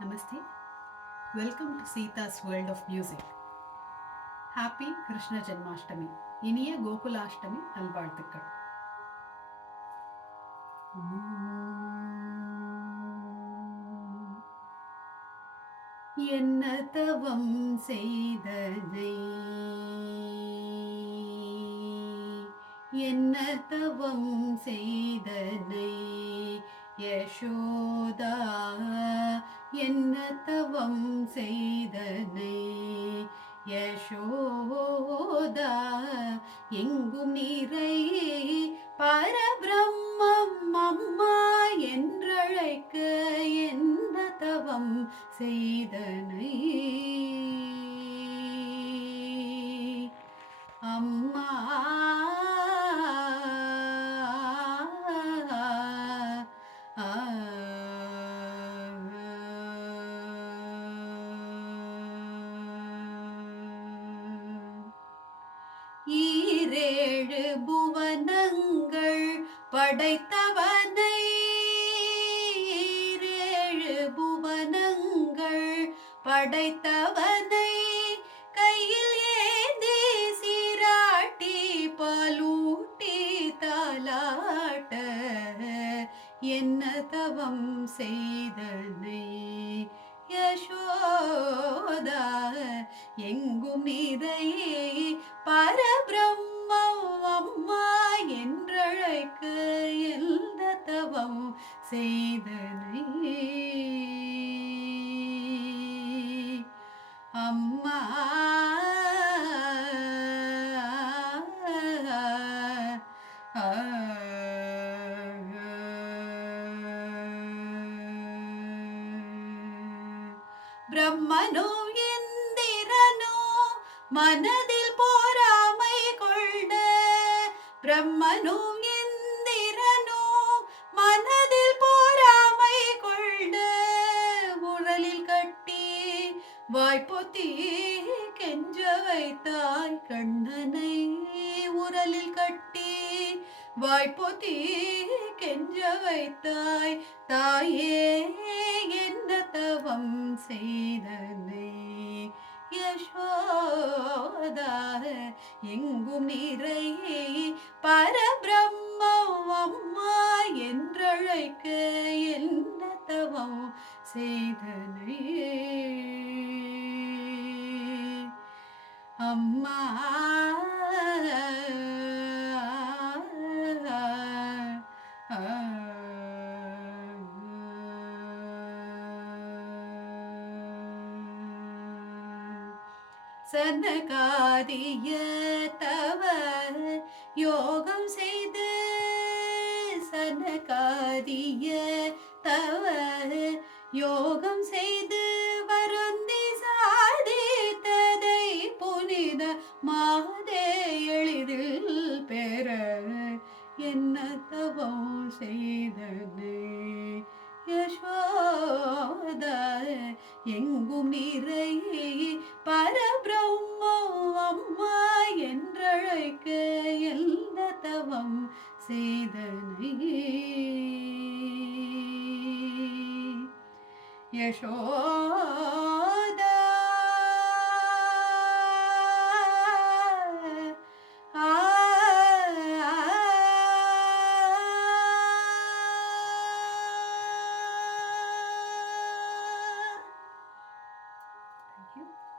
Namaste. Welcome to Sita's World of Music. Happy Krishna Janmashtami. இனிய கோகுலாஷ்டமி நல்வாழ்த்துக்கள். என்ன தவம் செய்தனை, என்ன தவம் செய்தனை யசோதா, என்ன தவம் செய்தனை யசோதா, எங்கும் நிறை பரபிரம்மம் அம்மா என்றழைக்க என்ன தவம் செய்தனை அம்மா. ஈரேழு புவனங்கள் படைத்தவனை, ஈரேழு புவனங்கள் படைத்தவனை கையில் ஏந்தி சீராட்டி பாலூட்டி தாலாட்ட என்ன தவம் செய்தனை யசோதா, எங்கும் நிறையே பரபிரம்மம் அம்மா என்றழைக்க எந்த தவம் செய்தனை அம்மா. பிரம்மனோ இந்திரனோ மனதில் போராமை கொண்ட, பிரம்மனோ இந்திரனோ மனதில் போராமை கொண்ட, உரலில் கட்டி வாய்ப்பொத்தி கெஞ்ச வைத்தாய் கண்ணனை, உரலில் கட்டி வாய்ப்பொத்தி கெஞ்ச வைத்தாய் தாயே என்ன தவம் செய்தனை யசோதா, எங்கும் நிறையே பரபிரம்மம் அம்மா என்றழைக்க என்ன தவம் செய்தனை அம்மா. சனகாதிய தவ யோகம் செய்து, சனகாதிய தவ யோகம் செய்து வருந்தி சாதித்ததை புனித மாதே எளிதில் பெற என்ன தவம் செய்தனை யசோதா, எங்கும் நிறையே பரபிரம்மம் அம்மா என்றழைக்க எந்த தவம் செய்தனை யசோதா. Thank you.